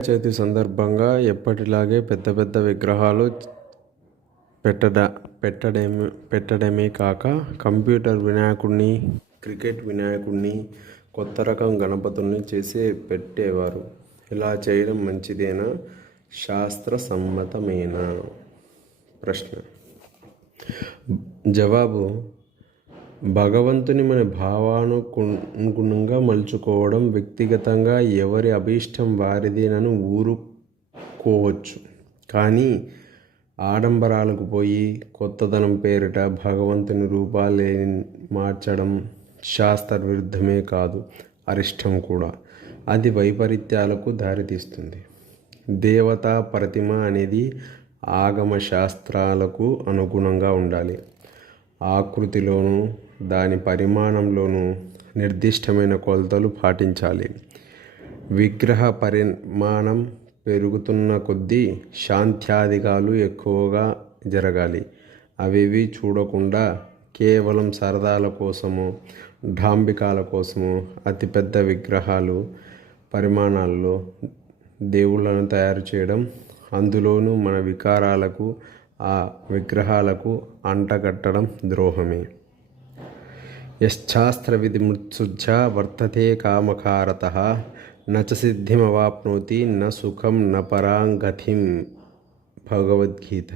చవితి సందర్భంగా ఎప్పటిలాగే పెద్ద పెద్ద విగ్రహాలు పెట్టడమే కాక కంప్యూటర్ వినాయకుడిని, క్రికెట్ వినాయకుడిని, కొత్త రకం గణపతుల్ని చేసి పెట్టేవారు. ఇలా చేయడం మంచిదేనా? శాస్త్ర సమ్మతమేనా? ప్రశ్న. జవాబు: భగవంతుని మన భావానుగుణంగా మలుచుకోవడం, వ్యక్తిగతంగా ఎవరి అభీష్టం వారిదేనని ఊరుకోవచ్చు. కానీ ఆడంబరాలకు పోయి కొత్తదనం పేరిట భగవంతుని రూపాలని మార్చడం శాస్త్ర విరుద్ధమే కాదు, అరిష్టం కూడా. అది వైపరీత్యాలకు దారితీస్తుంది. దేవతా ప్రతిమ అనేది ఆగమ శాస్త్రాలకు అనుగుణంగా ఉండాలి. ఆకృతిలోనూ దాని పరిమాణంలోనూ నిర్దిష్టమైన కొలతలు పాటించాలి. విగ్రహ పరిమాణం పెరుగుతున్న కొద్దీ శాంత్యాధికాలు ఎక్కువగా జరగాలి. అవేవి చూడకుండా కేవలం సరదాల కోసమో, డాంబికాల కోసమో అతిపెద్ద విగ్రహాలు పరిమాణాల్లో దేవుళ్ళను తయారు చేయడం, అందులోనూ మన వికారాలకు, ఆ విగ్రహాలకు అంటగట్టడం ద్రోహమే. యశ్శాస్త్ర విధిముత్సృజ్య వర్తతే కామకారతః నచ సిద్ధిమవాప్నోతి న సుఖం న పరాంగతిం. భగవద్గీత.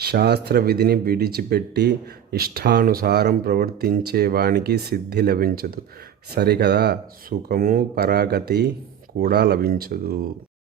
శాస్త్ర విధిని విడిచిపెట్టి ఇష్టానుసారం ప్రవర్తించే వానికి సిద్ధి లభించదు. సరికదా, సుఖము పరాగతి కూడా లభించదు.